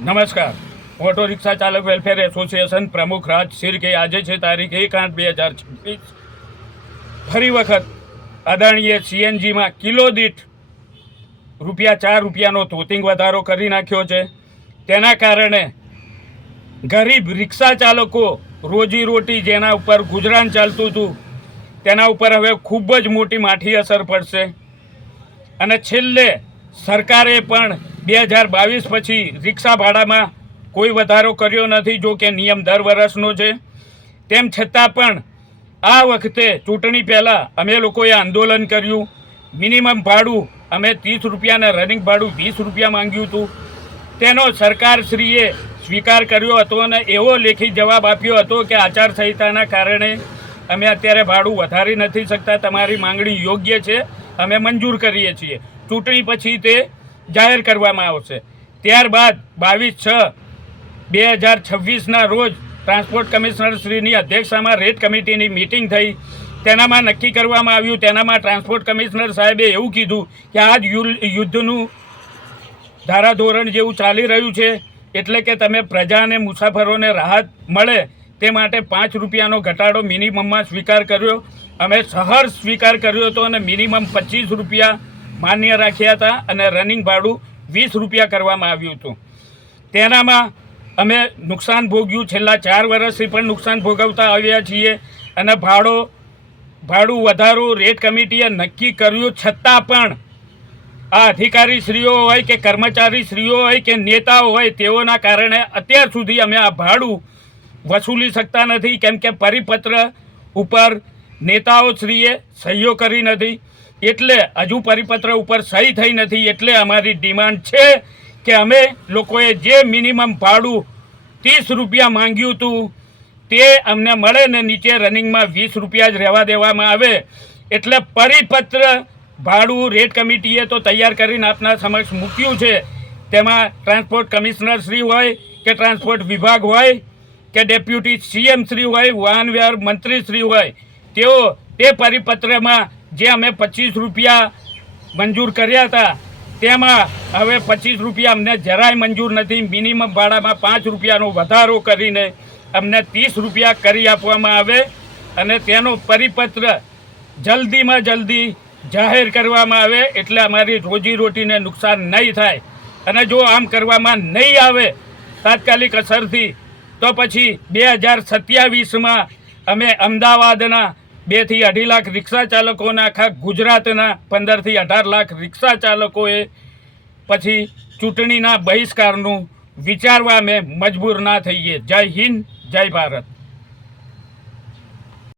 નમસ્કાર. Auto rickshaw ચાલક welfare association પ્રમુખ રાજ શિરકે આજે છે તારીખ 1/8/2026 ફરી વખત અદાણીએ સીએનજીમાં કિલો દીઠ ₹4 તોતિંગ વધારો કરી નાખ્યો છે. તેના કારણે ગરીબ રિક્ષા ચાલકો રોજીરોટી જેના ઉપર ગુજરાન ચાલતું હતું તેના ઉપર હવે ખૂબ જ મોટી માઠી અસર પડશે. અને છેલ્લે સરકારે પણ 2022 પછી રિક્ષા ભાડામાં કોઈ વધારો કર્યો નથી, જો કે નિયમ દર વર્ષનો છે. તેમ છતાં પણ આ વખતે ચૂંટણી પહેલાં અમે લોકોએ આંદોલન કર્યું. મિનિમમ ભાડું અમે ₹30 અને રનિંગ ભાડું ₹20 માંગ્યું હતું. તેનો સરકારશ્રીએ સ્વીકાર કર્યો હતો અને એવો લેખિત જવાબ આપ્યો હતો કે આચારસંહિતાના કારણે અમે અત્યારે ભાડું વધારી નથી શકતા, તમારી માંગણી યોગ્ય છે, અમે મંજૂર કરીએ છીએ, ચૂંટણી પછી તે જાહેર કરવામાં આવશે. ત્યારબાદ 22/6/2026ના રોજ ટ્રાન્સપોર્ટ કમિશનરશ્રીની અધ્યક્ષતામાં રેટ કમિટીની મિટિંગ થઈ. તેનામાં નક્કી કરવામાં આવ્યું, તેનામાં ટ્રાન્સપોર્ટ કમિશનર સાહેબે એવું કીધું કે આ યુદ્ધનું ધારાધોરણ જેવું ચાલી રહ્યું છે, એટલે કે તમે પ્રજા અને મુસાફરોને રાહત મળે તે માટે ₹5નો ઘટાડો મિનિમમમાં સ્વીકાર કર્યો. અમે સહર્ષ સ્વીકાર કર્યો હતો અને મિનિમમ ₹25 માન્ય રાખ્યા હતા અને રનિંગ ભાડું ₹20 કરવામાં આવ્યું હતું. તેનામાં અમે નુકસાન ભોગ્યું. છેલ્લા 4 વર્ષથી પણ નુકસાન ભોગવતા આવ્યા છીએ અને ભાડું વધારો રેટ કમિટીએ નક્કી કર્યું છતાં પણ આ અધિકારીશ્રીઓ હોય કે કર્મચારીશ્રીઓ હોય કે નેતાઓ હોય તેઓના કારણે અત્યાર સુધી અમે આ ભાડું વસૂલી શકતા નથી, કેમ કે પરિપત્ર ઉપર નેતાઓશ્રીએ સહીઓ કરી નથી. એટલે હજુ પરિપત્ર ઉપર સહી થઈ નથી. એટલે અમારી ડિમાન્ડ છે કે અમે લોકોએ જે મિનિમમ ભાડું ₹30 માંગ્યું હતું તે અમને મળે ને નીચે રનિંગમાં ₹20 જ રહેવા દેવામાં આવે. એટલે પરિપત્ર ભાડું રેટ કમિટીએ તો તૈયાર કરીને આપના સમક્ષ મૂક્યું છે. તેમાં ટ્રાન્સપોર્ટ કમિશનર શ્રી હોય કે ટ્રાન્સપોર્ટ વિભાગ હોય કે ડેપ્યુટી સીએમ શ્રી હોય, વાહન વ્યવહાર મંત્રી શ્રી હોય, તેઓ તે પરિપત્રમાં જે અમે ₹25 મંજૂર કર્યા હતા તેમાં હવે ₹25 અમને જરાય મંજૂર નથી. મિનિમમ ભાડામાં ₹5નો વધારો કરીને અમને ₹30 કરી આપવામાં આવે અને તેનો પરિપત્ર જલ્દીમાં જલ્દી જાહેર કરવામાં આવે, એટલે અમારી રોજીરોટીને નુકસાન નહીં થાય. અને જો આમ કરવામાં નહીં આવે તાત્કાલિક અસરથી, તો પછી 2027માં અમે અમદાવાદના 2 થી 2.5 લાખ રિક્ષા ચાલકોના, આખા ગુજરાતના 15 થી 18 લાખ રિક્ષા ચાલકોએ પછી ચૂંટણીના બહિષ્કારનું વિચારવા અમે મજબૂર ના થઈએ. જય હિન્દ, જય ભારત.